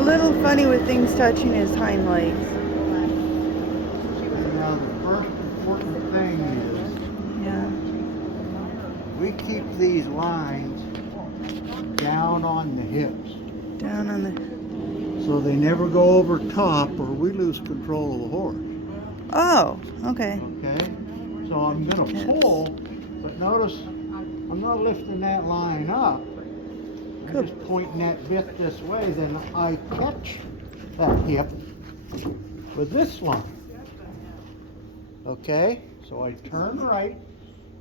a little funny with things touching his hind legs. And now the first important thing is Yeah. we keep these lines down on the hips Down on the. so they never go over top or we lose control of the horse. Oh, okay. Okay? So I'm going to Hips. pull, but notice I'm not lifting that line up. I'm Good. just pointing that bit this way, then I catch that hip with this line. Okay? So I turn right,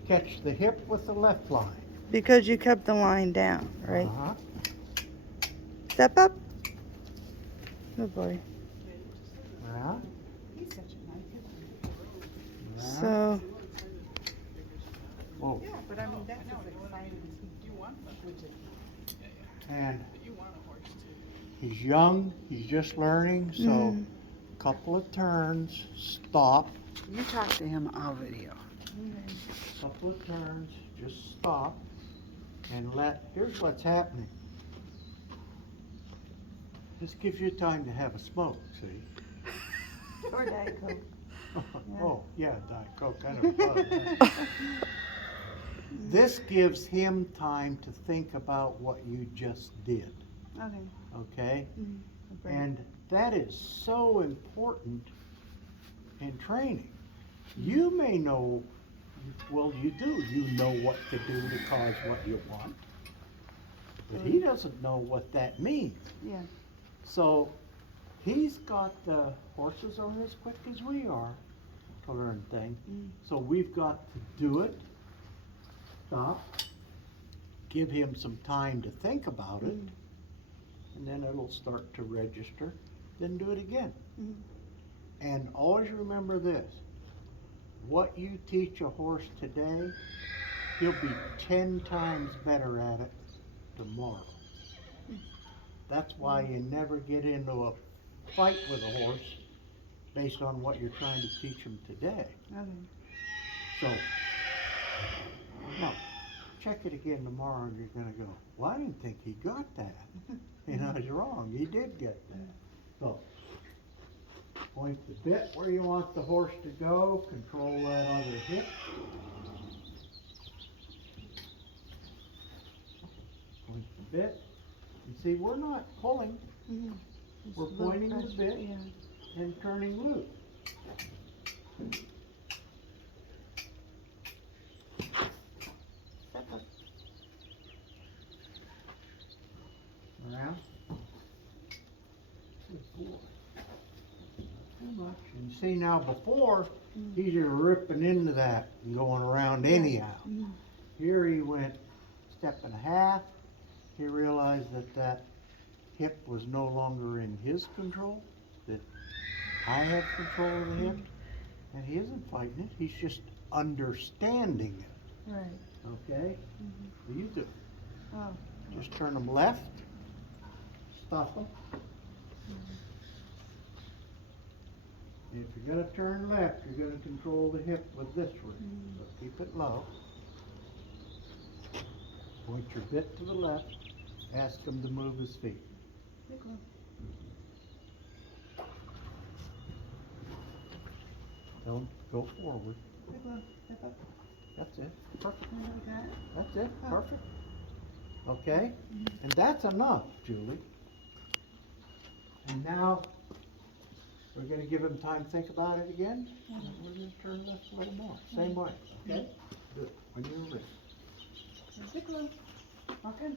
catch the hip with the left line. Because you kept the line down, right? Uh-huh. Step up. Good boy. Yeah. Yeah. So, Whoa. Yeah, but I mean, that's as exciting as you want them, which is. And You want a horse too. he's young, he's just learning, so Mhm. couple of turns, stop. You talk to him, I'll video. Couple of turns, just stop and here's what's happening. This gives you time to have a smoke, see? Or Diet Coke. Oh, yeah, Diet Coke, I know. This gives him time to think about what you just did, Okay. okay? Mm-hmm. And that is so important in training. You may know, well, you do, you know what to do to cause what you want, but he doesn't know what that means. Yeah. So he's got the horses aren't as quick as we are to learn things. So we've got to do it, stop, give him some time to think about it, and then it'll start to register, then do it again. And always remember this, what you teach a horse today, he'll be 10 times better at it tomorrow. That's why you never get into a fight with a horse based on what you're trying to teach him today. Okay. So, now, check it again tomorrow and you're gonna go, well, I didn't think he got that. And I was wrong, he did get that. So, point the bit where you want the horse to go, control that other hip. Point the bit. And see, we're not pulling, we're pointing the bit and turning loose. Around. Good boy. Too much. And see now before, he's just ripping into that and going around anyhow. Here he went step and a half. He realized that that hip was no longer in his control, that I have control of the hip, and he isn't fighting it, he's just understanding it. Right. Okay? What do you do? Oh. Just turn them left, stop them. If you're going to turn left, you're going to control the hip with this ring. So keep it low. Point your bit to the left. Ask him to move his feet. Tell him, go forward. That's it. Perfect. That's it. Perfect. Okay? And that's enough, Julie. And now, we're going to give him time to think about it again. And we're going to turn left a little more. Same way. Okay? Do it when you're ready. Wicklow. Okay.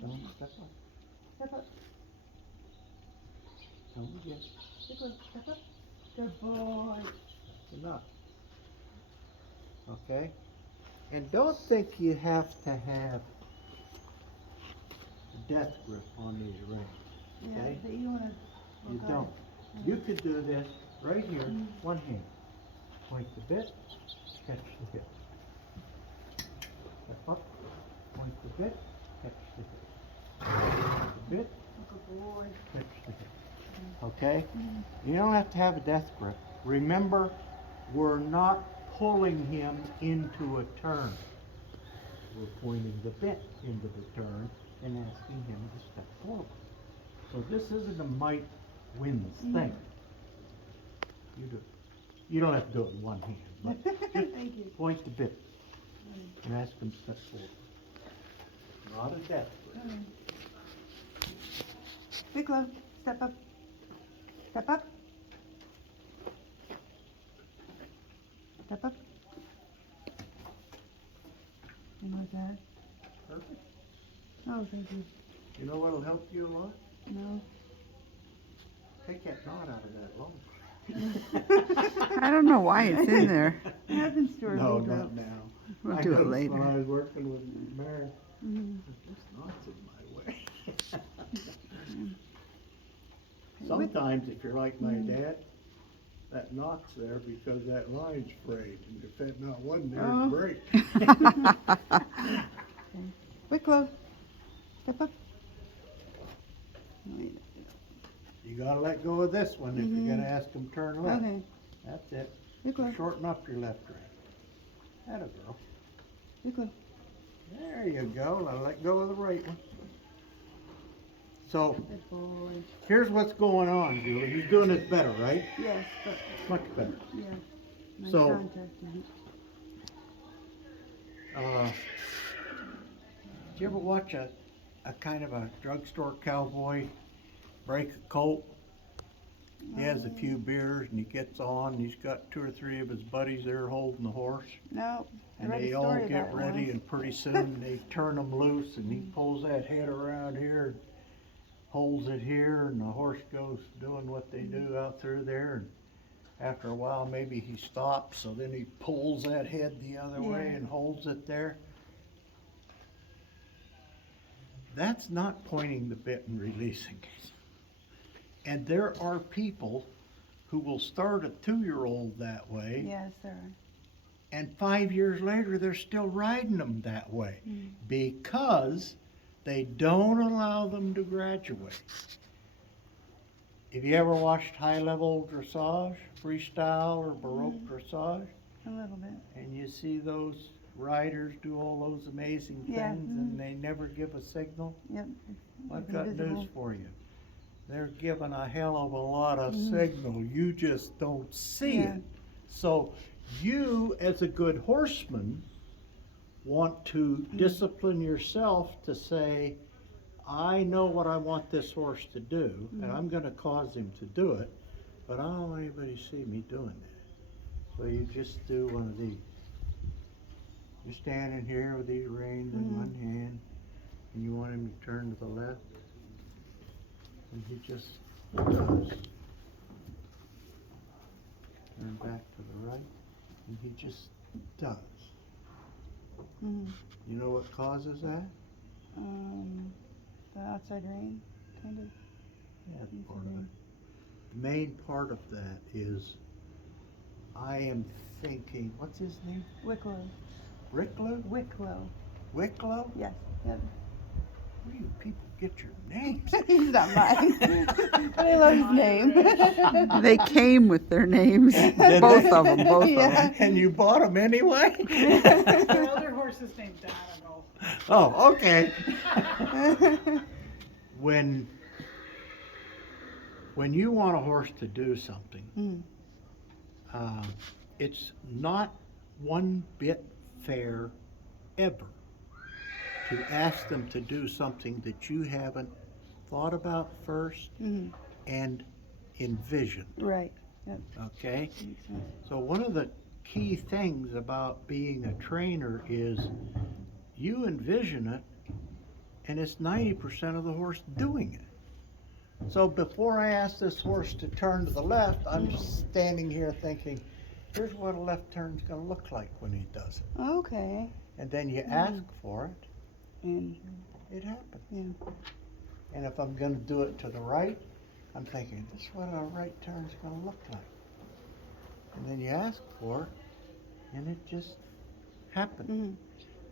Tell him step up. Step up. Tell him again. Wicklow, step up. Good boy. That's enough. Okay? And don't think you have to have a death grip on these reins. Okay? Yeah, you want to. You don't. You could do this right here, one hand. Point the bit, catch the hip. Step up, point the bit, catch the hip. Point the bit, catch the hip. Okay? You don't have to have a death grip. Remember, we're not pulling him into a turn. we're pointing the bit into the turn and asking him to step forward. So this isn't a might wins thing. You don't have to do it in one hand, but just Thank you. point the bit and ask him to step forward. Not a death grip. Wicklow, step up. Step up. Step up. And like that. Perfect. Oh, thank you. You know what'll help you a lot? No. Take that knot out of that lump. I don't know why it's in there. It happens to her. No, later. not now. We'll I do it noticed later. when I was working with Mary, Mhm. this knot's in my way. Sometimes, if you're like my dad, that knot's there because that line's frayed, and if that knot wasn't there, Oh. it'd break. Wicklow, step up. Wait. You gotta let go of this one if you're gonna ask them to turn left. Okay. That's it. Wicklow, Shorten up your left rein. That'll go. Wicklow. There you go. Now let go of the right one. So, Good boy. here's what's going on, Julie. He's doing this better, right? Yes, but, Much better. yeah. My So- contact isn't. Did you ever watch a kind of a drugstore cowboy break a colt? He has a few beers and he gets on and he's got 2 or 3 of his buddies there holding the horse. No, I And read they a all story about get it ready once. and pretty soon they turn him loose and he pulls that head around here and holds it here and the horse goes doing what they do out through there. And after a while maybe he stops, so then he pulls that head the other way Yeah. and holds it there. That's not pointing the bit and releasing it. And there are people who will start a 2-year-old that way, Yes, sir. and 5 years later they're still riding them that way because they don't allow them to graduate. Have you ever watched high-level dressage, freestyle or baroque dressage? A little bit. And you see those riders do all those amazing Yeah, things and they never give a signal? Yep. I've It's got invisible. news for you. They're giving a hell of a lot of signal. You just don't see Yeah. it. So you, as a good horseman, want to discipline yourself to say, I know what I want this horse to do, and I'm going to cause him to do it, but I don't want anybody to see me doing that. So you just do one of these. You're standing here with these reins in one hand, and you want him to turn to the left, and he just does. Turn back to the right, and he just does. Mhm. You know what causes that? The outside rein, kind of. Yeah, that's part of it. The main part of that is I am thinking, what's his name? Wicklow. Wicklow? Wicklow. Wicklow? Yes. Yep. Where do you people get your names? He's not mine. But I love his name. They came with their names, both of them, both of Yeah. them. And you bought them anyway? The other horse is named Donegal. Oh, okay. When you want a horse to do something, it's not one bit fair ever to ask them to do something that you haven't thought about first and envisioned, Right. Yep. okay? Makes sense. So one of the key things about being a trainer is you envision it, and it's 90% of the horse doing it. So before I ask this horse to turn to the left, I'm standing here thinking, here's what a left turn's gonna look like when he does it. Okay. And then you ask for it, And it happens. yeah. And if I'm gonna do it to the right, I'm thinking, this is what a right turn's gonna look like. And then you ask for it, and it just happens.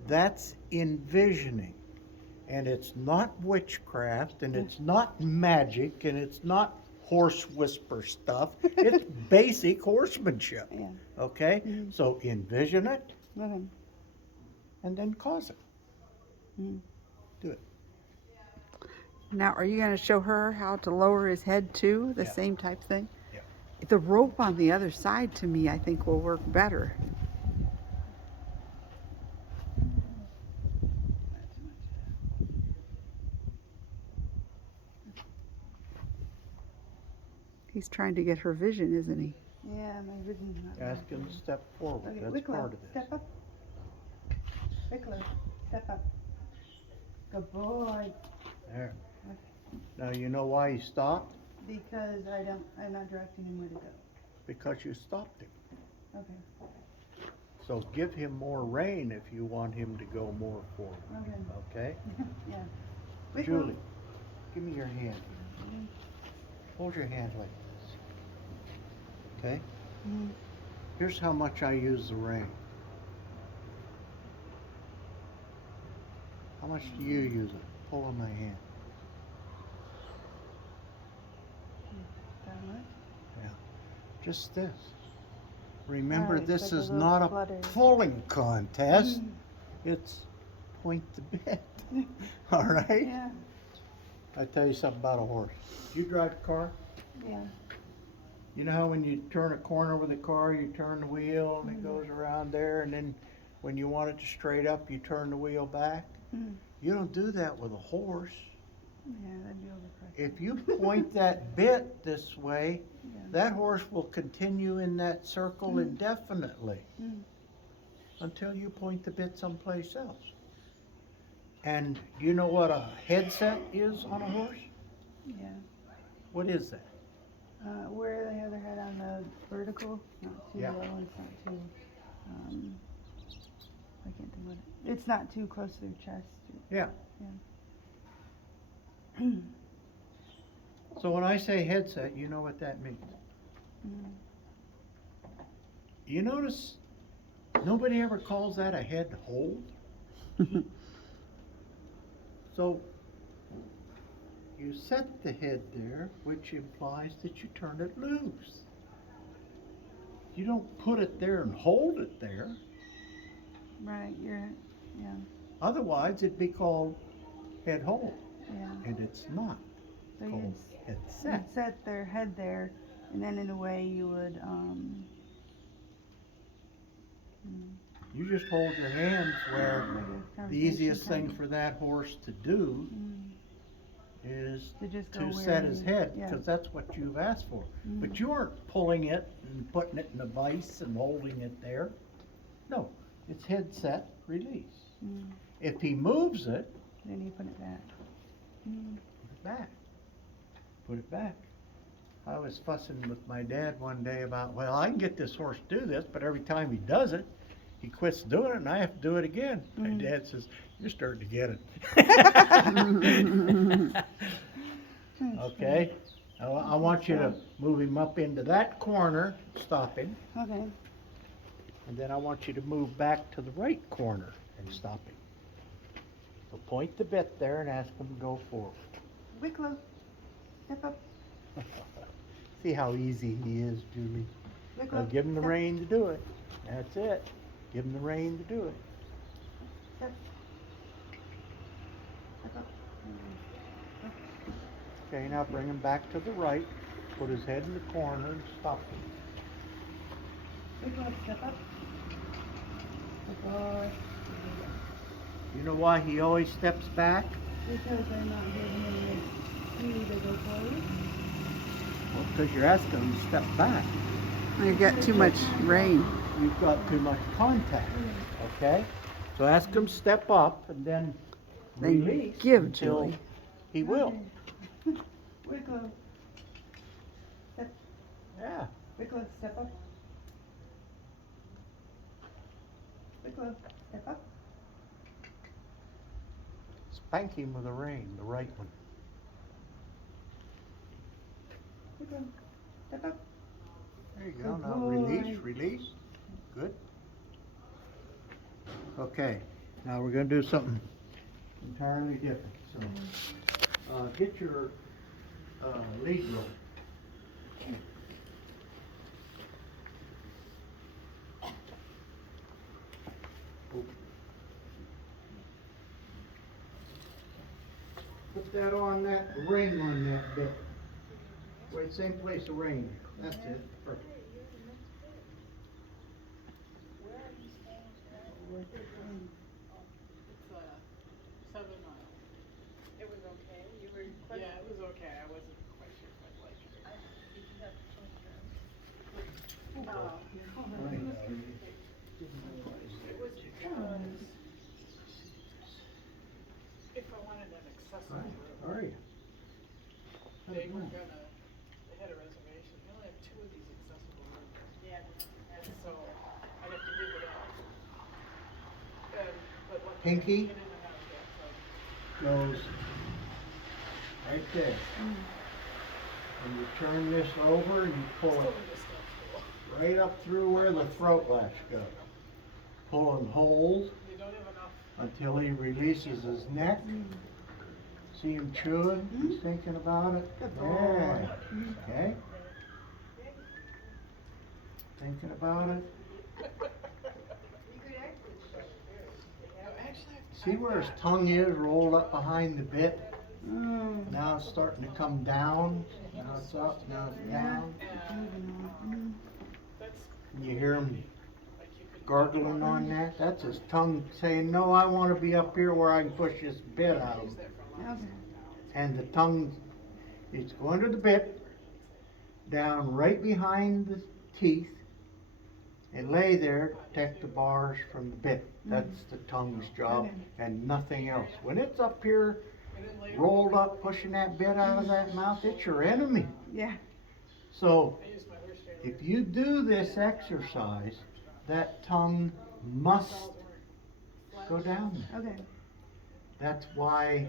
That's envisioning. And it's not witchcraft, and it's not magic, and it's not horse whisper stuff. It's basic horsemanship, Yeah. okay? So envision it, Okay. and then cause it. Mm. Do it. Now, are you going to show her how to lower his head too? The Yeah. same type thing? Yeah. The rope on the other side to me, I think, will work better. He's trying to get her vision, isn't he? Yeah, my vision's not Ask him to step forward. Okay, That's Wicklow, part of this. step up. Wicklow, step up. Good boy. There. Now you know why he stopped? Because I'm not directing him where to go. Because you stopped him. Okay. So give him more rein if you want him to go more forward. Okay. Okay? Yeah. Wicklow. Julie, give me your hand. Hold your hand like this. Okay? Mhm. Here's how much I use the rein. How much do you use it? Pull on my hand. That much? Yeah. Just this. Remember, Alright, this so is the not a flutter. pulling contest. Mm. It's point the bit. All right? Yeah. I tell you something about a horse. You drive a car? Yeah. You know how when you turn a corner with a car, you turn the wheel and it Mhm. goes around there, and then when you want it to straight up, you turn the wheel back? Mm. You don't do that with a horse. Yeah, that'd be overpriced. If you point that bit this way, Yeah. that horse will continue in that circle Mhm. indefinitely Mm. until you point the bit someplace else. And you know what a headset is on a horse? Yeah. What is that? Where they have their head on the vertical, not too Yeah. low, and it's not too, I can't think what it's not too close to their chest. Yeah. Yeah. So when I say headset, you know what that means. Mm. You notice nobody ever calls that a head hold? So you set the head there, which implies that you turn it loose. You don't put it there and hold it there. Right, yeah, Otherwise, it'd be called head hold, yeah. and it's not So called head you'd set. set their head there, and then in a way you would, You just hold your hands where like a the conversation easiest thing kind for that horse to do of, is to just go to where set his you- head, yeah. because that's what you've asked for. Mhm. But you aren't pulling it and putting it in a vise and holding it there. No, it's head set, release. Mm. If he moves it, Then you put it back. Mm. put it back. Put it back. I was fussing with my dad one day about, well, I can get this horse to do this, but every time he does it, he quits doing it and I have to do it again. My Mm. dad says, you're starting to get it. Okay? I want you to move him up into that corner, stop him, Okay. and then I want you to move back to the right corner and stop him. So point the bit there and ask him to go forward. Wicklow, step up. See how easy he is, Julie. Wicklow. Give him the step, rein to do it. That's it. Give him the rein to do it. Step. Step up. Okay, now bring him back to the right. Put his head in the corner and stop him. Wicklow, step up. Good boy. You know why he always steps back? Because I'm not giving him you to go forward. Well, because you're asking him to step back. You got too much rain. You've got too much contact, okay? So ask him to step up and then Then release give, until Julie. he will. Wicklow. Step. Yeah. Wicklow, step up. Wicklow, step up. Spank him with a rein, the right one. Wicklow, step up. There you go. Good Now boy. release. Good. Okay. Now we're going to do something entirely different. So get your lead rope. that on that ring on that bit. Right, same place the ring. That's it. Perfect. It's 7 miles. It was okay, you were quick. Yeah, it was okay. I wasn't quite sure if I'd like it. Did you have to change your own? It was because if I wanted an accessible room, How are you? they were gonna, they had a reservation. They only have 2 of these accessible rooms. Yeah. And so I'd have to give it up. But what? Pinky? Get in and out of that, so. Goes right there. And you turn this over and you pull Still it in this stuff. right up through where the throat lash goes. Pull and hold They don't have enough. until he releases his neck. See him chewing, he's thinking about it. Yeah, okay. Thinking about it. No, actually, See where his tongue is rolled up behind the bit? Mm. Now it's starting to come down. Now it's up, now it's down. that's Can you hear him like you could. gargling on that? That's his tongue saying, no, I want to be up here where I can push this bit out of Use him. that for a lot. Okay. And the tongue, it's going to the bit, down right behind the teeth, and lay there to protect the bars from the bit. That's the tongue's job, Okay. and nothing else. When it's up here, And then later, rolled up, pushing that bit out of that mouth, it's your enemy. Yeah. So, I used my horse trailer. if you do this exercise, that tongue must go down there. Okay. That's why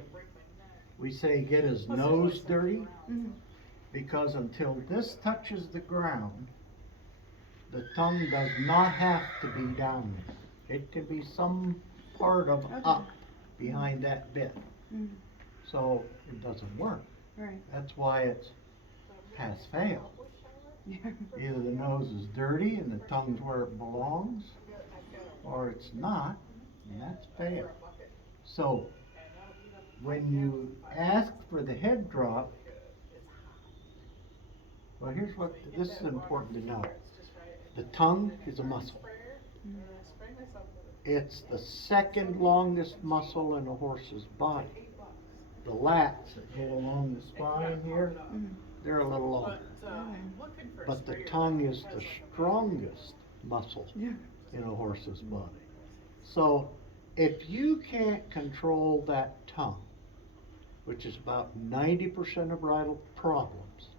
we say get his nose dirty, Mhm. because until this touches the ground, the tongue does not have to be down there. It can be some part of Okay. up behind that bit. Mhm. So it doesn't work. Right. That's why it's has failed. Yeah. Either the nose is dirty and the tongue's where it belongs, or it's not, and that's failed. So when you ask for the head drop, well, here's what, this is important to know. The tongue is a muscle. It's the second longest muscle in a horse's body. The lats that go along the spine here, they're a little longer. But, I'm looking for a But the sprayer tongue that is has the a- strongest muscle Yeah. in a horse's body. So if you can't control that tongue, which is about 90% of bridle problems,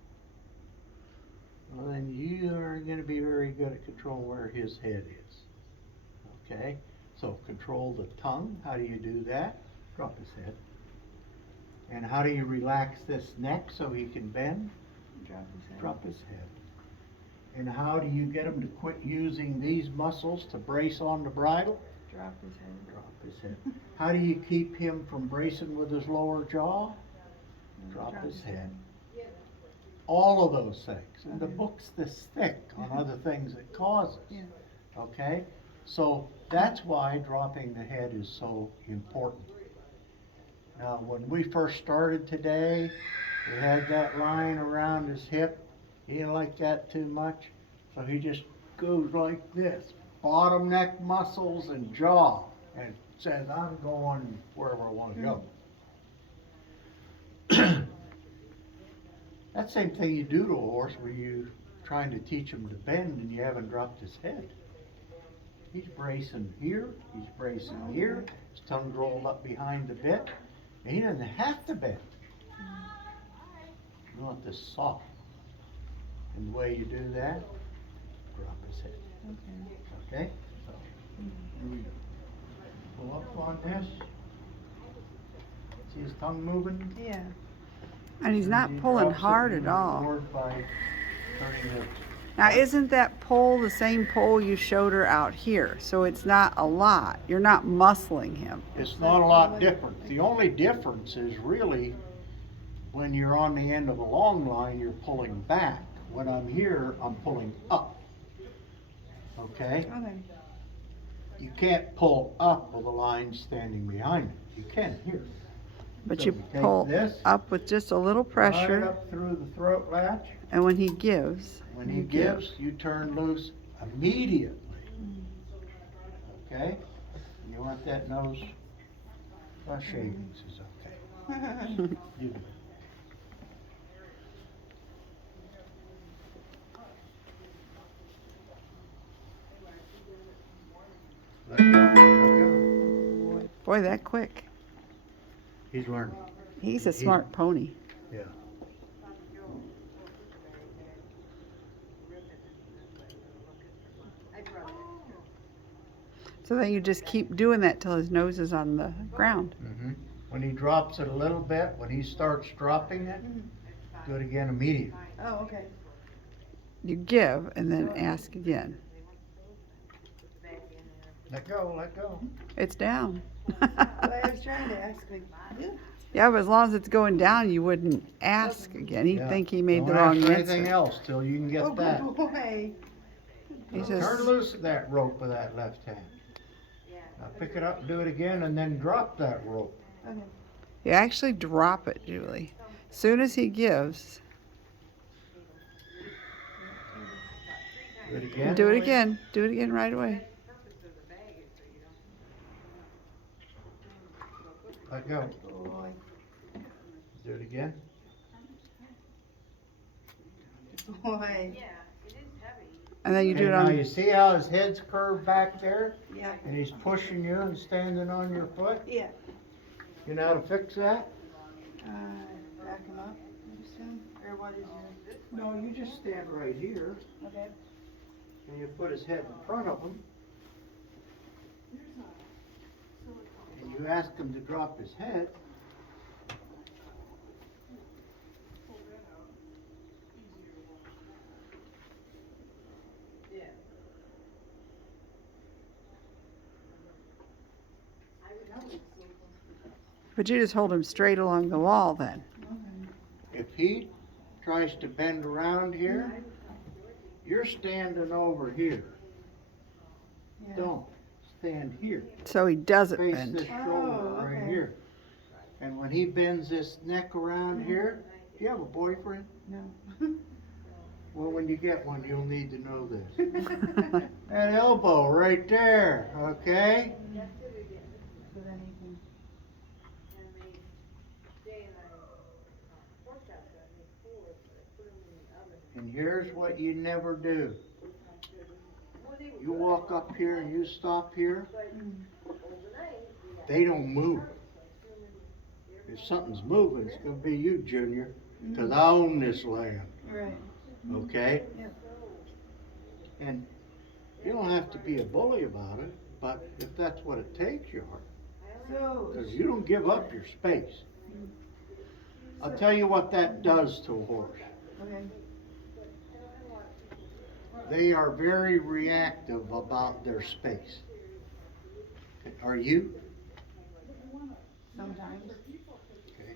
well, then you are going to be very good at controlling where his head is. Okay? So control the tongue. How do you do that? Drop his head. And how do you relax this neck so he can bend? Drop his head. Drop his head. And how do you get him to quit using these muscles to brace on the bridle? Drop his head. Drop his head. How do you keep him from bracing with his lower jaw? Drop his head. All of those things. And the book's this thick on other things it causes. Yeah. Okay? So that's why dropping the head is so important. Now, when we first started today, we had that line around his hip. He didn't like that too much, so he just goes like this. Bottom neck muscles and jaw, and says, I'm going wherever I want to go. That same thing you do to a horse where you're trying to teach him to bend and you haven't dropped his head. He's bracing here, he's bracing here, his tongue's rolled up behind the bit, and he doesn't have to bend. You want this soft. And the way you do that, drop his head. Okay. Okay? So, here we go. Pull up on this. See his tongue moving? Yeah. And he's not He pulling drops it hard and at all. reward by turning it. Now, isn't that pole the same pole you showed her out here? So it's not a lot. You're not muscling him. It's not a lot different. The only difference is really when you're on the end of a long line, you're pulling back. When I'm here, I'm pulling up. Okay? Okay. You can't pull up with a line standing behind it. You can here. But So you we take pull this, up with just a little Right pressure, up through the throat latch. and when he gives, When you he gives, you turn loose immediately. Okay? You want that nose? Well, shavings is okay. You do it. Let go, let go. Boy, that quick. He's learning. He's a He's- smart pony. Yeah. So then you just keep doing that till his nose is on the ground. Mm-hmm. When he drops it a little bit, when he starts dropping it, do it again immediately. Oh, okay. You give and then ask again. Let go, let go. It's down. Well, I was trying to ask like, Yeah, but as long as it's going down, you wouldn't ask again. He'd Yeah. think he made the Don't wrong ask for anything answer. else till you can get oh, that. good boy. He Turn just, loose that rope with that left hand. Now pick it up and do it again and then drop that rope. Okay. you actually drop it, Julie. Soon as he gives, Do it again. do it again. Do it again right away. Let go. Boy. Do it again. Boy. And then you do it Okay, now you on, see how his head's curved back there? Yeah. And he's pushing you and standing on your foot? Yeah. You know how to fix that? Back him up, I assume? Or what is your? No, you just stand right here Okay. and you put his head in front of him. And you ask him to drop his head. but you just hold him straight along the wall then. If he tries to bend around here, you're standing over here. Yeah. Don't stand here. So he doesn't Face bend. this shoulder Oh, right okay. here. And when he bends this neck around here, do you have a boyfriend? No. Well, when you get one, you'll need to know this. That elbow right there, okay? So then he can. And here's what you never do. You walk up here and you stop here, they don't move. If something's moving, it's gonna be you, Junior, because I own this land, Right. okay? Yep. And you don't have to be a bully about it, but if that's what it takes, you are. So. Because you don't give up your space. I'll tell you what that does to a horse. Okay. They are very reactive about their space. Are you? Sometimes. Okay.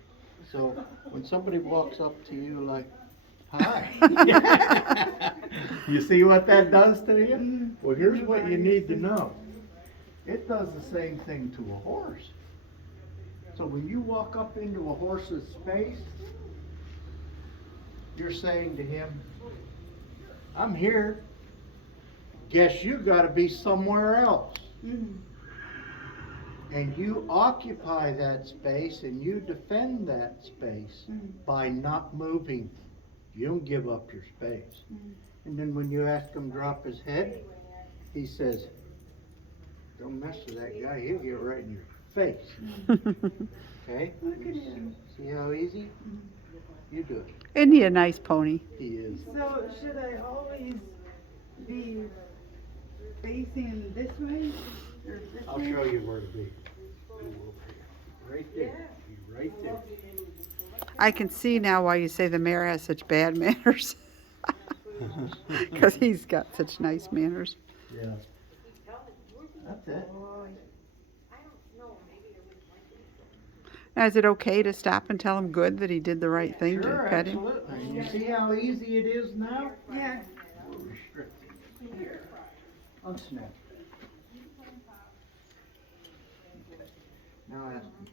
So when somebody walks up to you like, hi. You see what that does to you? Well, here's what you need to know. It does the same thing to a horse. So when you walk up into a horse's space, you're saying to him, I'm here. Guess you gotta be somewhere else. Mm-hmm. And you occupy that space and you defend that space by not moving. You don't give up your space. And then when you ask him to drop his head, he says, don't mess with that guy, he'll get right in your face. Okay? Look at him. See how easy? You do it. Isn't he a nice pony? He is. So should I always be facing this way or this I'll way? show you where to be. Right there. Be right there. I can see now why you say the mayor has such bad manners. Because he's got such nice manners. Yeah. That's it. Now, is it okay to stop and tell him good that he did the right thing to Sure, pet him? absolutely. And you see how easy it is now? Yeah. We're restricted. Here. Unsnap. Now ask him.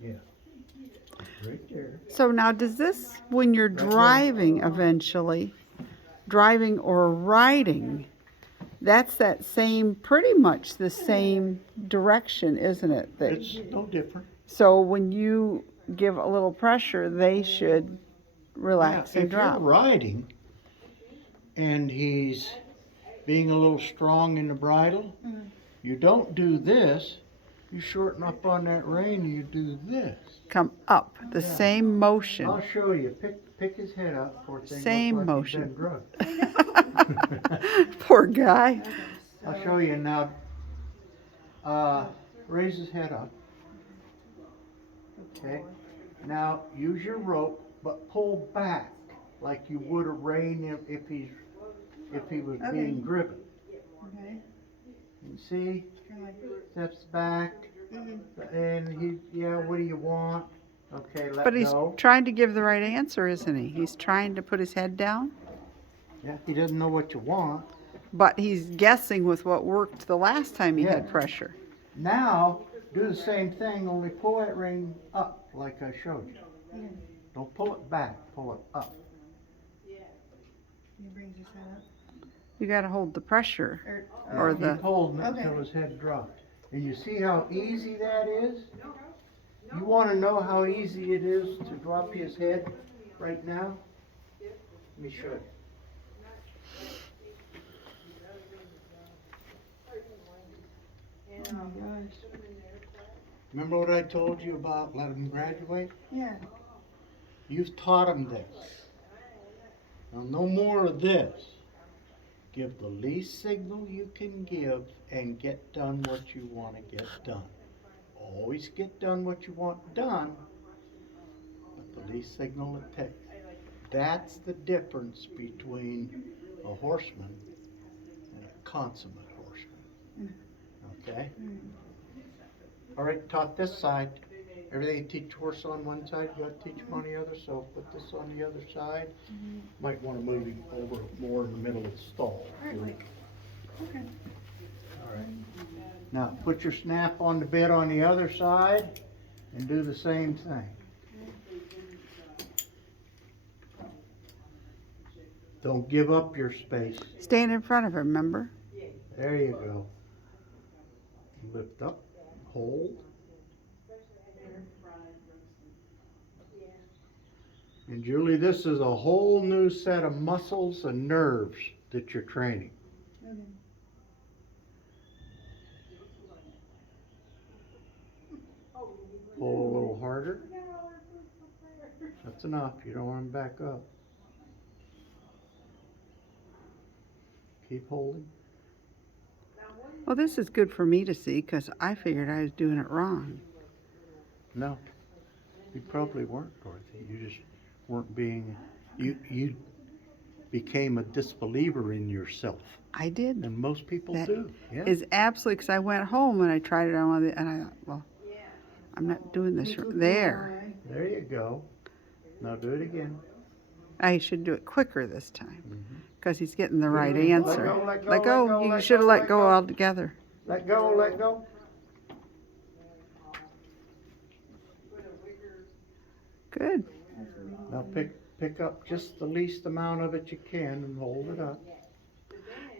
Yeah. Right there. So now does this, when you're driving eventually, driving or riding, that's that same, pretty much the same direction, isn't it? That, It's no different. so when you give a little pressure, they should relax Yeah, and if you're drop. riding and he's being a little strong in the bridle, you don't do this. You shorten up on that rein and you do this. Come up, the Yeah. same motion. I'll show you. Pick his head up. Poor thing. Same Looks like motion. He's been drugged. Poor guy. I'll show you now. Raise his head up. Okay. Now use your rope, but pull back like you would a rein if he was Okay. being driven. Okay. You see, Kinda like, steps back, and what do you want? Okay, let But he's go. trying to give the right answer, isn't he? He's trying to put his head down, Yeah, he doesn't know what you want. but he's guessing with what worked the last time he had Yeah. pressure. Now, do the same thing, only pull that rein up like I showed you. Okay. Don't pull it back, pull it up. He brings his head up. You gotta hold the pressure. Or, Or the- Keep holding it Okay. until his head drops. And you see how easy that is? You want to know how easy it is to drop his head right now? Let me show you. oh my gosh. Remember what I told you about letting him graduate? Yeah. You've taught him this. Now, no more of this. Give the least signal you can give and get done what you want to get done. Always get done what you want done, but the least signal it takes. That's the difference between a horseman and a consummate horseman. Okay? All right, taught this side. Everything you teach horse on one side, you got to teach him on the other, so put this on the other side. Might want to move him over more in the middle of the stall. Okay. All right. Now, put your snap on the bit on the other side and do the same thing. Don't give up your space. Stand in front of him, remember? There you go. Lift up, hold. And Julie, this is a whole new set of muscles and nerves that you're training. Okay. Pull a little harder. That's enough. You don't want him back up. Keep holding. Well, this is good for me to see because I figured I was doing it wrong. No, you probably weren't, Dorothy. You just weren't being. You became a disbeliever in yourself, I did. and most people That do. Yeah. is absolutely, because I went home and I tried it on one of the, and I thought, well, I'm not doing this there. There you go. Now do it again. I should do it quicker this time because he's getting the right Let go, answer. let go, Let go. let go, You let should have go, let let go go. altogether. Let go. Let go. Good. Now pick up just the least amount of it you can and hold it up.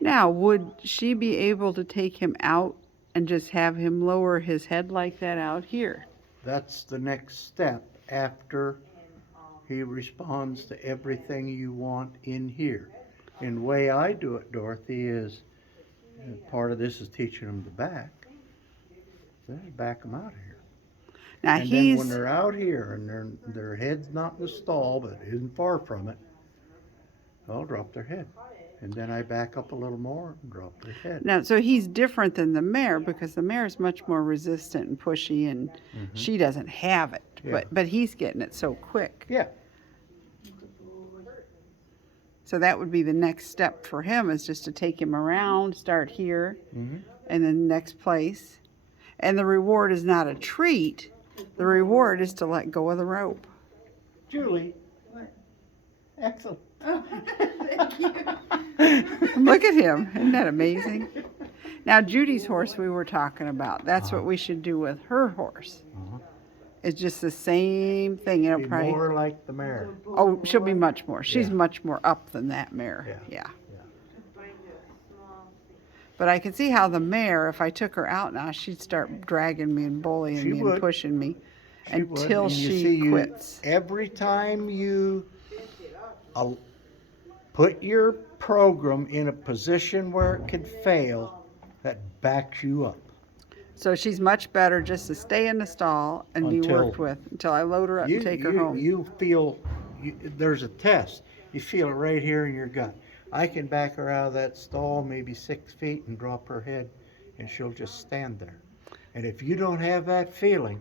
Now, would she be able to take him out and just have him lower his head like that out here? That's the next step after he responds to everything you want in here. And the way I do it, Dorothy, is part of this is teaching them to back. Then back them out of here. Now And then when he's, they're out here and their head's not in the stall, but isn't far from it, I'll drop their head. And then I back up a little more and drop their head. now, so he's different than the mare because the mare is much more resistant and pushy and she doesn't have it. Yeah. But he's getting it so quick. Yeah. So that would be the next step for him is just to take him around, start here, Mhm. and then next place. And the reward is not a treat. The reward is to let go of the rope. Julie. What? Excellent. Oh, thank you. Look at him. Isn't that amazing? Now, Judy's horse we were talking about. That's what we should do with her horse. It's just the same thing. It'll Be probably. more like the mare. Oh, she'll be much more. She's Yeah. much more up than that mare. Yeah. Yeah. Yeah. But I can see how the mare, if I took her out now, she'd start dragging me and bullying She me would. and pushing me She would, until and you she see, quits. every time you put your program in a position where it could fail, that backs you up. So she's much better just to stay in the stall and be Until- worked with until I load her up and take her home. You feel, there's a test. You feel it right here in your gut. I can back her out of that stall maybe 6 feet and drop her head, and she'll just stand there. And if you don't have that feeling,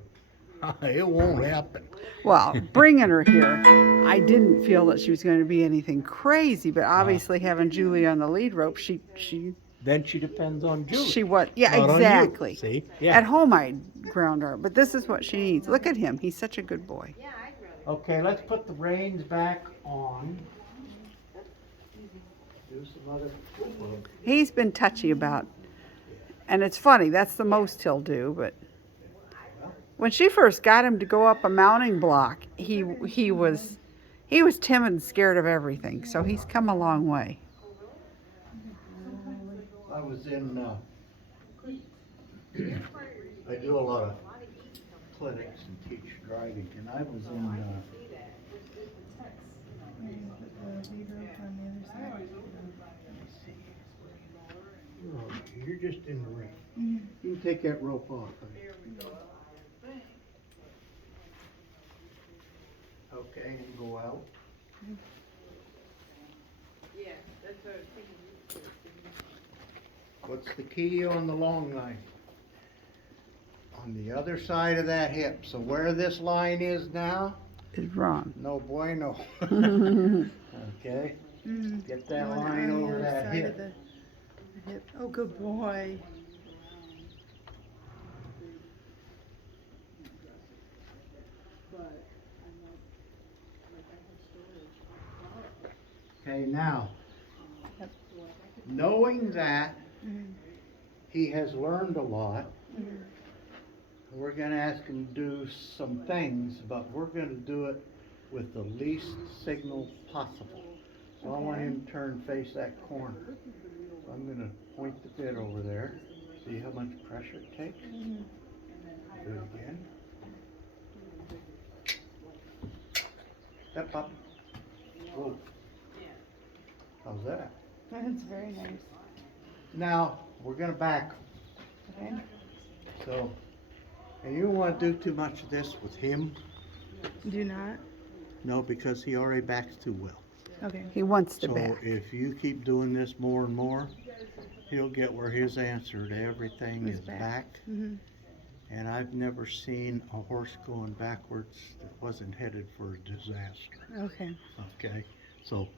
it won't happen. Well, bringing her here, I didn't feel that she was going to be anything crazy, but obviously having Julie on the lead rope, she Then she depends on Julie. she was, yeah, Not on you. exactly. See? Yeah. At home I ground her, but this is what she needs. Look at him. He's such a good boy. Okay, let's put the reins back on. Do some other. He's been touchy about, and it's funny, that's the most he'll do, but when she first got him to go up a mounting block, he was timid and scared of everything. So he's come a long way. I was in, I do a lot of clinics and teach driving, and I was in, let's see. You're just in the ring. You can take that rope off. Okay, and go out. Yeah, that's what I was thinking. What's the key on the long line? On the other side of that hip. So where this line is now, Is wrong. no bueno. Okay, get that On line the over other that side hip. of the hip. Oh, good boy. Okay, now, knowing that he has learned a lot, we're gonna ask him to do some things, but we're gonna do it with the least signal possible. So I want him to turn face that corner. So I'm gonna point the bit over there, see how much pressure it takes. Do it again. Step up. Whoa. How's that? That's very nice. Now, we're gonna back. Okay. So, and you don't wanna do too much of this with him. Do not? No, because he already backs too well. Okay. He wants to So back. if you keep doing this more and more, he'll get where his answer to everything Is is back. back. Mm-hmm. And I've never seen a horse going backwards that wasn't headed for a disaster. Okay. Okay, so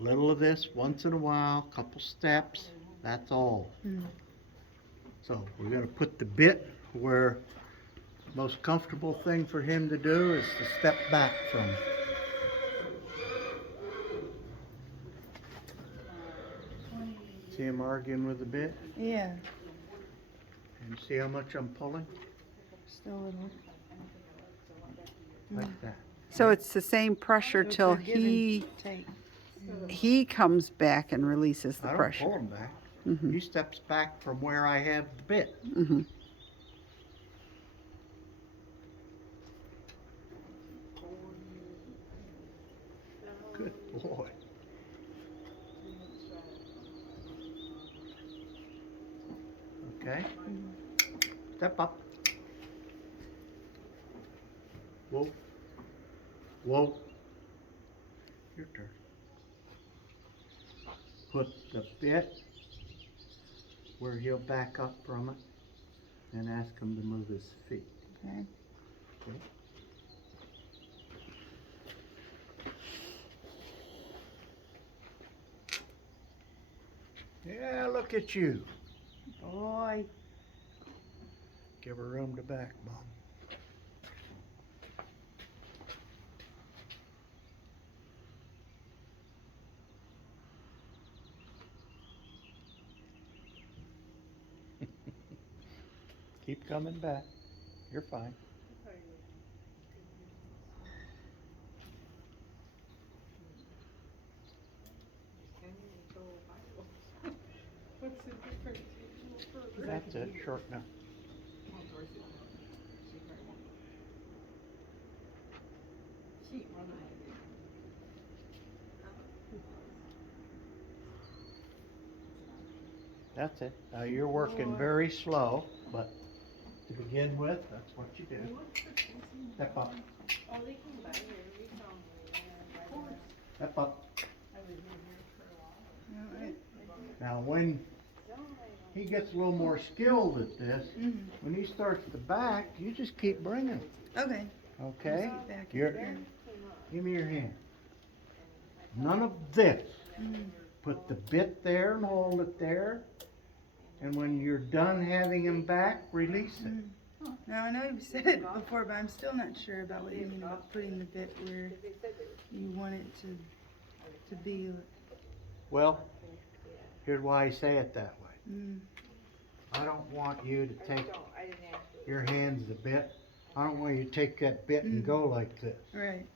little of this once in a while, couple steps, that's all. So we're gonna put the bit where most comfortable thing for him to do is to step back from it. See him arguing with the bit? Yeah. And see how much I'm pulling? Still a little. Like that. So it's the same pressure So it's till a give and take. he comes back and releases the I don't pressure. pull him back. Mhm. He steps back from where I have the bit. Mm-hmm. Good boy. Okay. Step up. Whoa. Whoa. Your turn. Put the bit where he'll back up from it and ask him to move his feet. Okay. Okay. Yeah, look at you. Boy. Give her room to back, Mom. Keep coming back. You're fine. That's it, short enough. That's it. Now you're working very slow, but to begin with, that's what you do. Step up. Step up. Now when he gets a little more skilled at this, when he starts to back, you just keep bringing. Okay. Okay? Just keep backing. Give me your hand. None of this. Put the bit there and hold it there. And when you're done having him back, release it. Now I know you've said it before, but I'm still not sure about what you mean about putting the bit where you want it to be. Well, here's why I say it that way. I don't want you to take your hands the bit. I don't want you to take that bit and go like this. Right.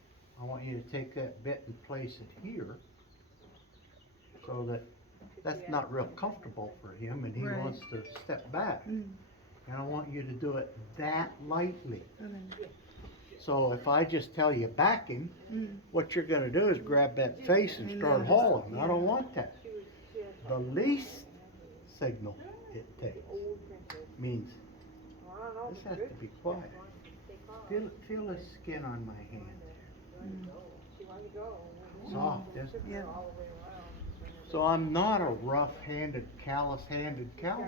I want you to take that bit and place it here so that that's not real comfortable for him and he Right. wants to step back. And I want you to do it that lightly. Okay. So if I just tell you back him, what you're going to do is grab that face and start hauling. I don't want that. The least signal it takes means this has to be quiet. Feel the skin on my hand. Soft, isn't it? Yeah. So I'm not a rough-handed, callous-handed cowboy.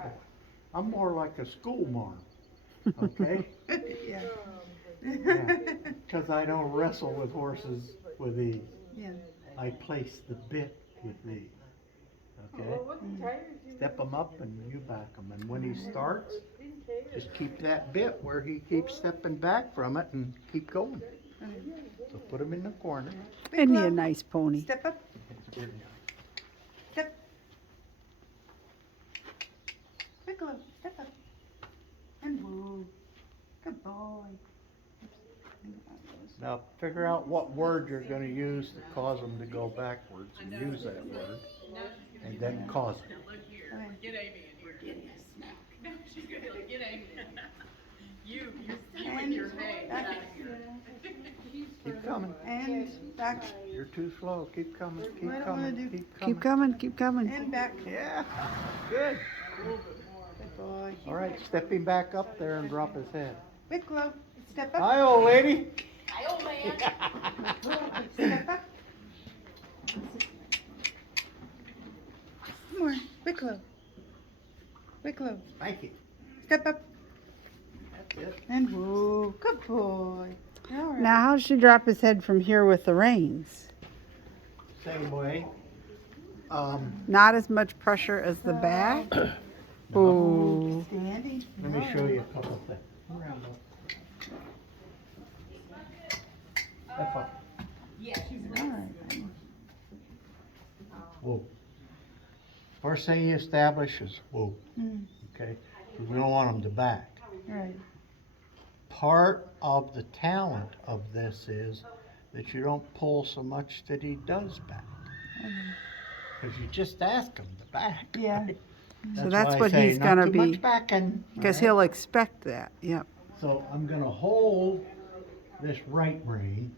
I'm more like a school marm, okay? Yeah. Yeah. Because I don't wrestle with horses with ease. Yeah. I place the bit with ease, okay? Step them up and you back them. And when he starts, just keep that bit where he keeps stepping back from it and keep going. So put him in the corner. Isn't he a nice pony? Step up. Step. Wicklow, step up. And woo. Good boy. Now figure out what word you're going to use to cause them to go backwards and use that word. And then cause it. Get Amy in here. No, she's gonna be like, get Amy in here. You and your hay, get out of here. Keep coming. And back. You're too slow. Keep coming. Keep What do I wanna coming. do? Keep coming. Keep coming, keep coming. And back. Yeah. Good. Good boy. All right. Step him back up there and drop his head. Wicklow, step up. Hi, old lady. Hi, old man. Step up. More. Wicklow. Wicklow. Thank you. Step up. That's it. And woo. Good boy. All right. Now, how does she drop his head from here with the reins? Same way. Not as much pressure as the back? Ooh. Standing. Let me show you a couple of things. Come around, Bill. Step up. All right. Whoa. First thing you establish is whoa. Okay? 'Cause we don't want them to back. Right. Part of the talent of this is that you don't pull so much that he does back. Because you just ask him to back. Yeah. right? So why that's I what say he's not gonna too be, much backing, because all right? he'll expect that, yep. So I'm gonna hold this right rein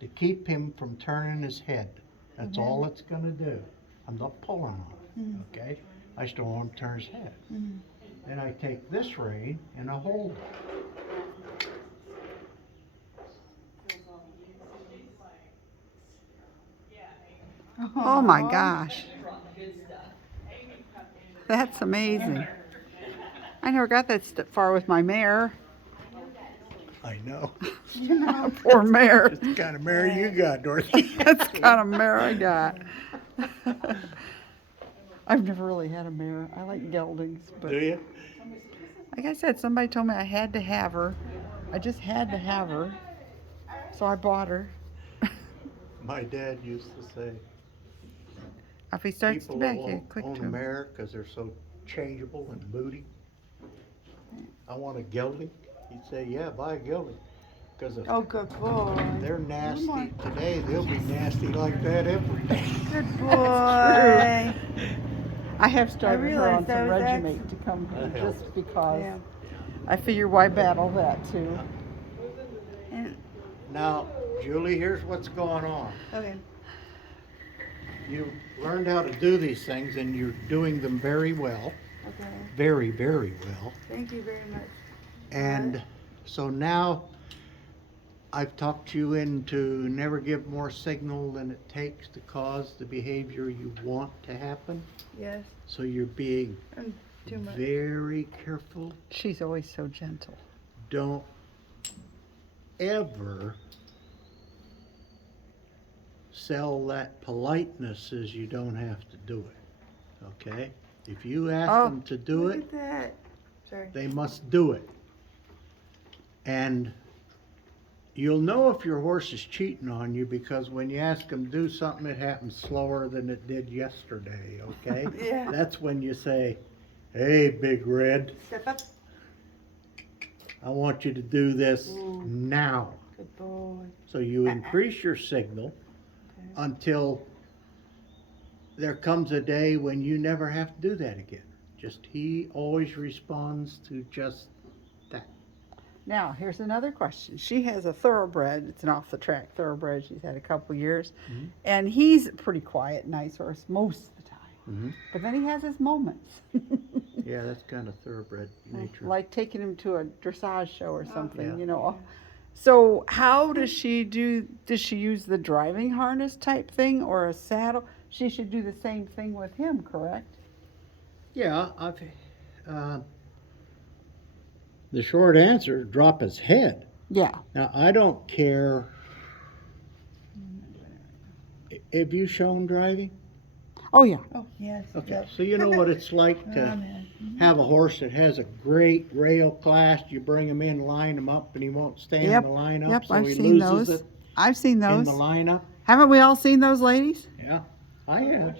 to keep him from turning his head. That's all it's gonna do. I'm not pulling on it, okay? I just don't want him to turn his head. Then I take this rein and I hold it. Oh my gosh. That's amazing. I never got that far with my mare. I know. Poor mare. It's the kind of mare you got, Dorothy. That's the kind of mare I got. I've never really had a mare. I like geldings, but Do you? like I said, somebody told me I had to have her. I just had to have her. So I bought her. My dad used to say, If he starts to people back, that you won't click own to a him. mare because they're so changeable and moody. I want a gelding. He'd say, yeah, buy a gelding. Because if Oh, good boy. they're Come nasty on. today, they'll be nasty like that every day. Good boy. I have started her on realized I some was Regimate to come here That helps. just because. Yeah. I figure why battle that too. And, Now, Julie, here's what's going on. okay. You learned how to do these things and you're doing them very well. Okay. Very, very well. Thank you very much. And so now I've talked you into never give more signal than it takes to cause the behavior you want to happen. Yes. So you're being I'm too much. very careful. She's always so gentle. Don't ever sell that politeness as you don't have to do it. Okay? If you ask Oh. them to do Look it, at that. Sorry. they must do it. And you'll know if your horse is cheating on you because when you ask him to do something, it happens slower than it did yesterday, okay? Yeah. That's when you say, hey, Big Red, Step up. I want you to do this Ooh. now. Good boy. So you increase your signal Okay. until there comes a day when you never have to do that again. Just he always responds to just that. Now, here's another question. She has a thoroughbred. It's an off-the-track thoroughbred. She's had a couple years. Mhm. And he's a pretty quiet, nice horse most of the time. Mm-hmm. But then he has his moments. Yeah, that's kind of thoroughbred nature. Like taking him to a dressage show or something, Yeah. you know. So how does she do, does she use the driving harness type thing or a saddle? She should do the same thing with him, correct? Yeah, the short answer, drop his head. Yeah. Now, I don't care. Have you shown driving? Oh, yeah. Oh, yes. Okay, Yep. so you know what it's like Oh, to man. have a horse that has a great rail class. You bring him in, line him up, and he won't stand Yep, in the lineup, Yep, so I've he seen loses those. it I've seen in those. the lineup. Haven't we all seen those, ladies? Yeah, I have.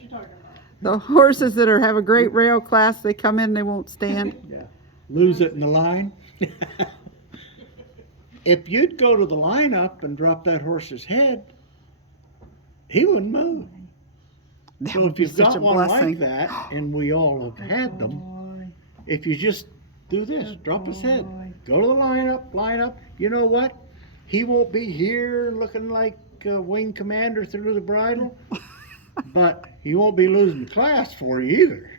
The horses that have a great rail class, they come in, they won't stand. Yeah, lose it in the line. If you'd go to the lineup and drop that horse's head, he wouldn't move. That So would if be you've such got a one like blessing. that, and we all have Good had them, boy. if you just do this, Good drop his head, boy. go to the line up, you know what? He won't be here looking like a wing commander through the bridle, but he won't be losing class for you either.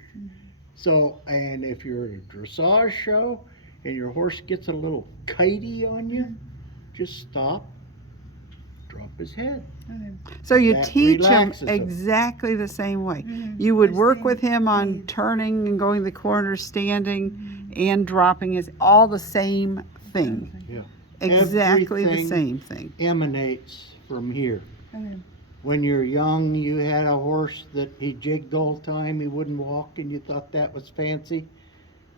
So, and if you're at a dressage show and your horse gets a little kitey on you, just stop, drop his head. Okay. So you That teach him relaxes him. exactly the same way. Mhm. You would The work same with him on speed. turning and going the corner, standing and dropping is all the same thing. Yeah. Exactly the Everything same thing. emanates from here. Okay. When you're young, you had a horse that he jigged all the time, he wouldn't walk, and you thought that was fancy.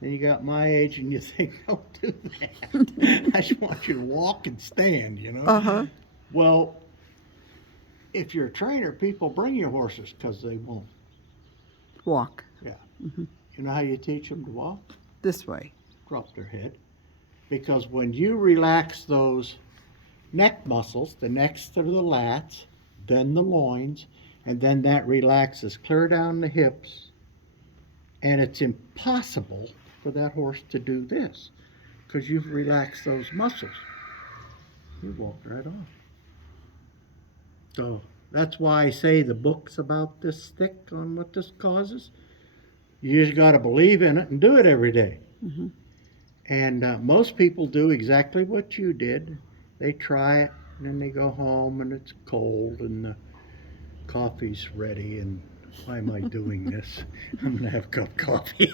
Then you got my age and you think, don't do that. I just want you to walk and stand, you know? Uh-huh. Well, if you're a trainer, people bring you horses because they won't. Walk You know how you teach them to walk? this way. Drop their head. Because when you relax those neck muscles, the necks to the lats, then the loins, and then that relaxes clear down the hips, and it's impossible for that horse to do this because you've relaxed those muscles. You walk right off. So that's why I say the book's about this thick on what this causes. You just got to believe in it and do it every day. Mhm. And most people do exactly what you did. They try it, and then they go home, and it's cold, and the coffee's ready, and why am I doing this? I'm going to have a cup of coffee.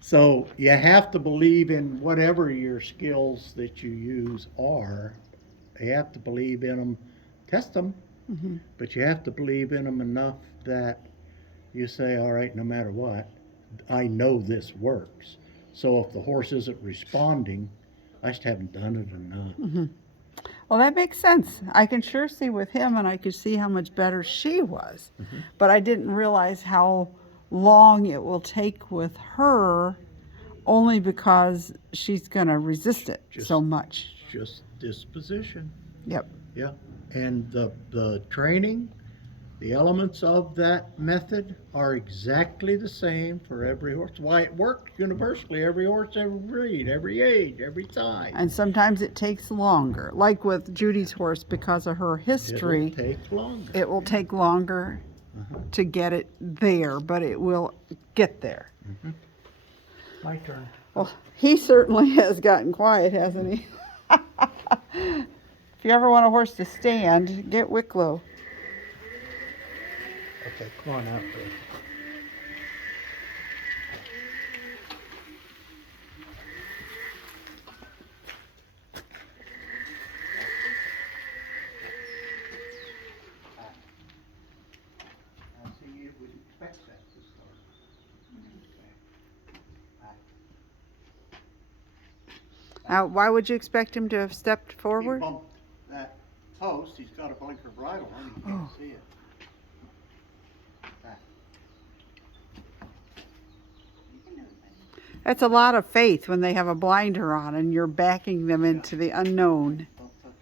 So you have to believe in whatever your skills that you use are. You have to believe in them, test them, Mhm. but you have to believe in them enough that you say, all right, no matter what, I know this works. So if the horse isn't responding, I just haven't done it enough. Well, that makes sense. I can sure see with him, and I could see how much better she was. Mm-hmm. But I didn't realize how long it will take with her, only because she's going to resist it Just- so much. Just disposition. Yep. Yeah. And the training The elements of that method are exactly the same for every horse. Why it works universally, every horse, every breed, every age, every size. And sometimes it takes longer. Like with Judy's horse, because of her history, It'll take longer. it will take longer to get it there, but it will get there. My turn. Well, he certainly has gotten quiet, hasn't he? If you ever want a horse to stand, get Wicklow. Okay, come on out there. Now, see, you would expect that to start. Okay. Now, why would you expect him to have stepped He forward? bumped that post, he's got a blinker bridle on, you can't see it. Back. That's a lot of faith when they have a blinder on and you're backing them into the unknown. Don't touch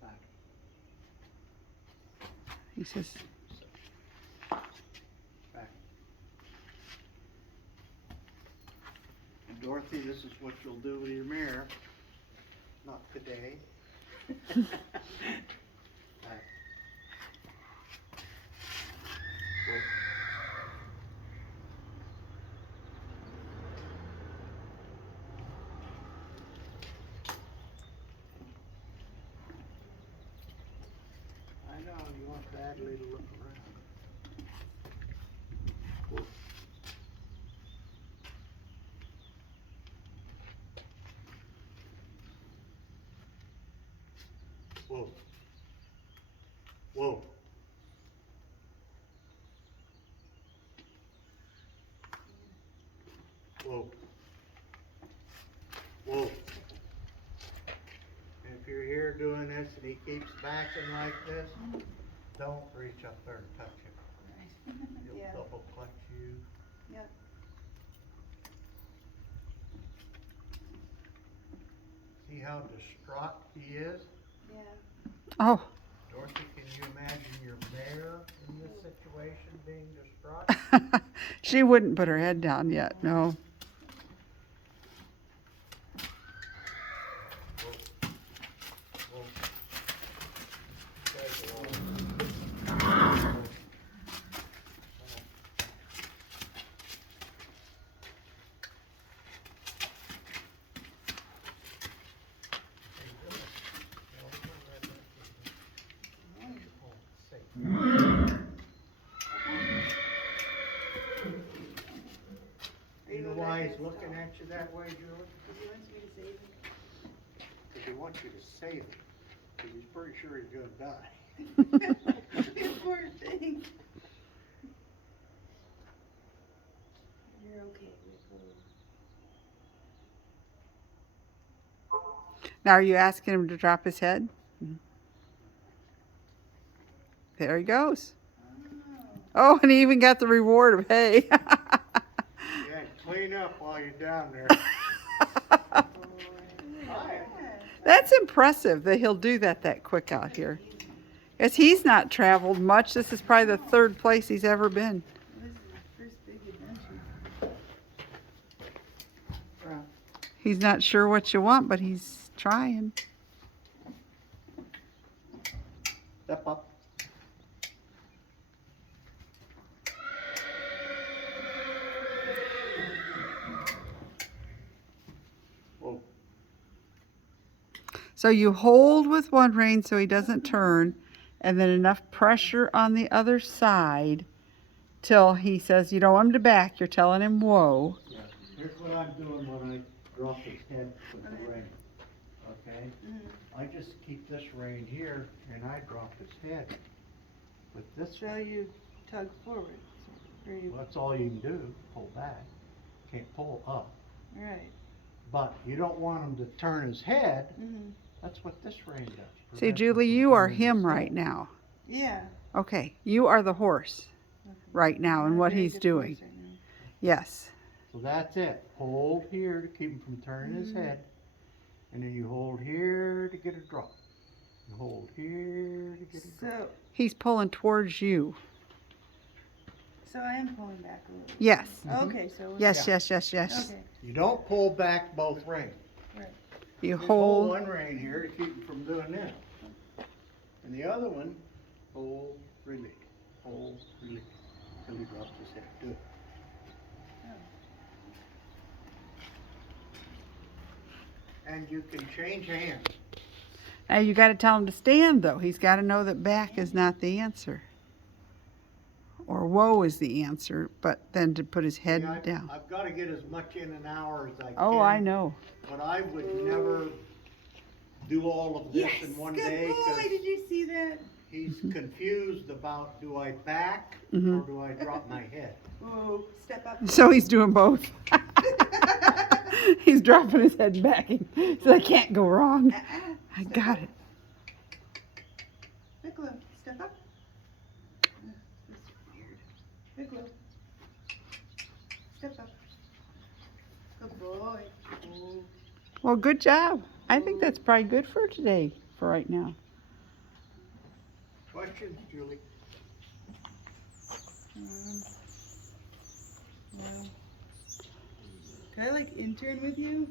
it. Back. He says, Back. And Dorothy, this is what you'll do with your mirror. Not today. Back. Whoop. I know, you want badly to look around. Whoop. Whoa. Whoa. Whoa. Whoa. And if you're here doing this and he keeps backing like this, don't reach up there and touch him. He'll Yeah. double clutch you. Yep. See how distraught he is? Yeah. oh, Dorothy, can you imagine your mare in this situation being distraught? she wouldn't put her head down yet, no. Whoa. Guys are all- You know why he's looking at you that way, Julie? He wants me to save him. Because he wants you to save him. Because he's pretty sure he's gonna die. Poor thing. You're okay, Wicklow. Now, are you asking him to drop his head? There he goes. Oh, and he even got the reward of hay. Yeah, clean up while you're down there. That's impressive that he'll do that quick out here. Because he's not traveled much. This is probably the third place he's ever been. This is his first big adventure. He's not sure what you want, but he's trying. Step up. Whoa. So you hold with one rein so he doesn't turn, and then enough pressure on the other side till he says you don't want him to back. You're telling him whoa. Yeah. Here's what I'm doing when I drop his head with the rein. Okay? I just keep this rein here and I drop his head with this. So you tug forward. Or you, Well, that's all you can do, pull back. Can't pull up. right. But you don't want him to turn his head. Mm-hmm. That's what this rein does. See, Prevents him Julie, from you are turning his him head. right now. Yeah. Okay, you are the horse right now and Not a what very he's good doing. horse right now. Yes. So that's it. Hold here to keep him from turning his head. And then you hold here to get a drop. And hold here to get it. So, He's pulling towards you. so I am pulling back a little. Yes. Okay, so. Yes, Yeah. yes. Okay, You don't pull back both reins. right. You You hold hold. one rein here to keep him from doing this. And the other one, hold, release, hold, release. Till he drops his head. Do it. And you can change hands. Now you got to tell him to stand, though. He's got to know that back is not the answer. Or whoa is the answer, but then to put his head See, down. I've got to get as much in an hour as I can. Oh, I know. But I would never do all of this Yes, in one good day. boy, 'Cause did you see that? he's confused about, do I back Mhm. or do I drop my head? Oh, step up. So he's doing both. He's dropping his head and backing. So I can't go wrong. I Step got up. it. Wicklow, step up. That's weird. Wicklow. Step up. Good boy. Oh. Well, good job. I think that's probably good for today, for right now. Questions, Julie? No. Could I like intern with you?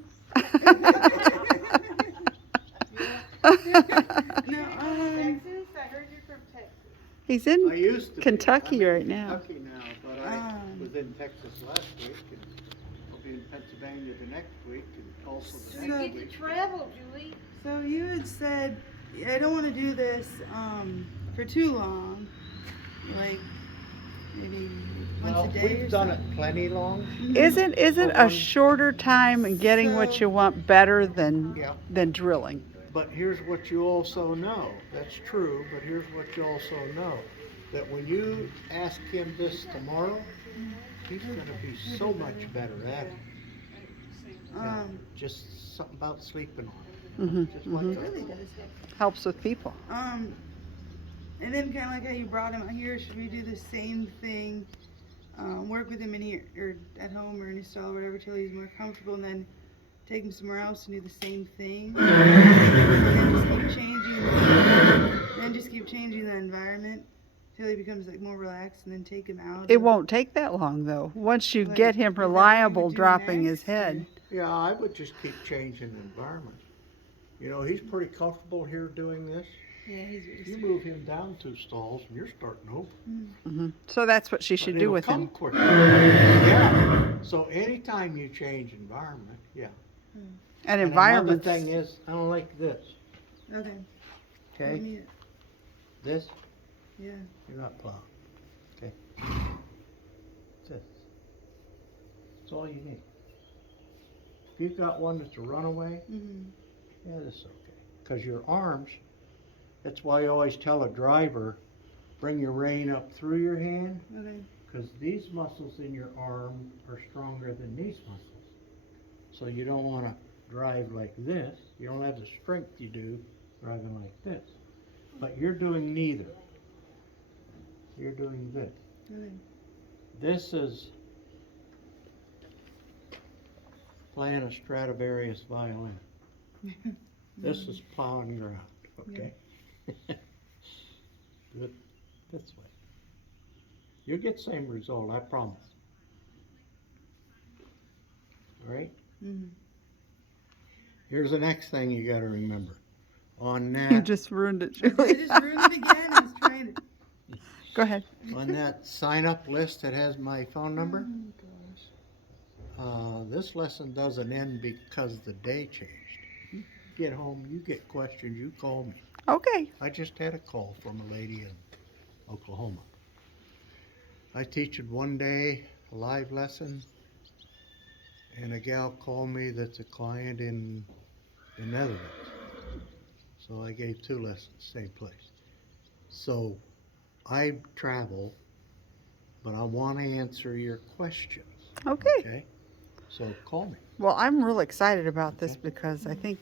No, Texas, I heard you're from Texas. He's I in used to be. Kentucky I'm in right now. Kentucky now, but I was Um. in Texas last week, and I'll be in Pennsylvania the next week, and also the You next get to week. travel, Julie. So you had said, I don't want to do this for too long, like maybe once Well, a day or we've done something. it plenty long. Isn't For a one- shorter time and getting what So- you want better than Yeah. drilling? But here's what you also know. That's true, but here's what you also know. That when you ask him this tomorrow, he's gonna be so much better at it. Yeah, just something about sleeping on it. Mhm, Just like mhm. It really does help. Helps with people. And then kind of like how you brought him out here, should we do the same thing? Work with him in here or at home or in his stall or whatever till he's more comfortable, and then take him somewhere else and do the same thing. Then just keep changing the environment till he becomes like more relaxed, and then take him out. It won't take that long, though. Once you Like, get him is that what we reliable would do dropping his next, or- head. Yeah, I would just keep changing the environment. You know, he's pretty comfortable here doing this. Yeah, he's really You sweet. move him down 2 stalls and you're starting over. Mhm. So that's what she should But do it'll with come him. quicker. Yeah. So anytime you change environment, yeah. And And environment. another thing is, I don't like this, Okay. okay? Let me- This, Yeah. you're not plowing, okay? This. That's all you need. If you've got one that's a runaway, Mhm. yeah, this is okay. Because your arms, that's why I always tell a driver, bring your rein up through your hand, Okay. because these muscles in your arm are stronger than these muscles. So you don't want to drive like this. You don't have the strength you do driving like this. But you're doing neither. You're doing this. Okay. This is playing a Stradivarius violin. This is plowing ground, okay? Do it this way. You'll get the same result, I promise. All right? Mhm. Here's the next thing you gotta remember. On You that, just ruined it, I Julie. just ruined it again. I was trying to. Go ahead. on that sign-up list that has my phone number, Oh, gosh. this lesson doesn't end because the day changed. You get home, you get questions, you call me. Okay. I just had a call from a lady in Oklahoma. I teach it one day, a live lesson, and a gal called me that's a client in the Netherlands. So I gave 2 lessons, same place. So I travel, but I want to answer your questions, Okay. okay? So call me. Well, I'm real excited about this Okay. because I think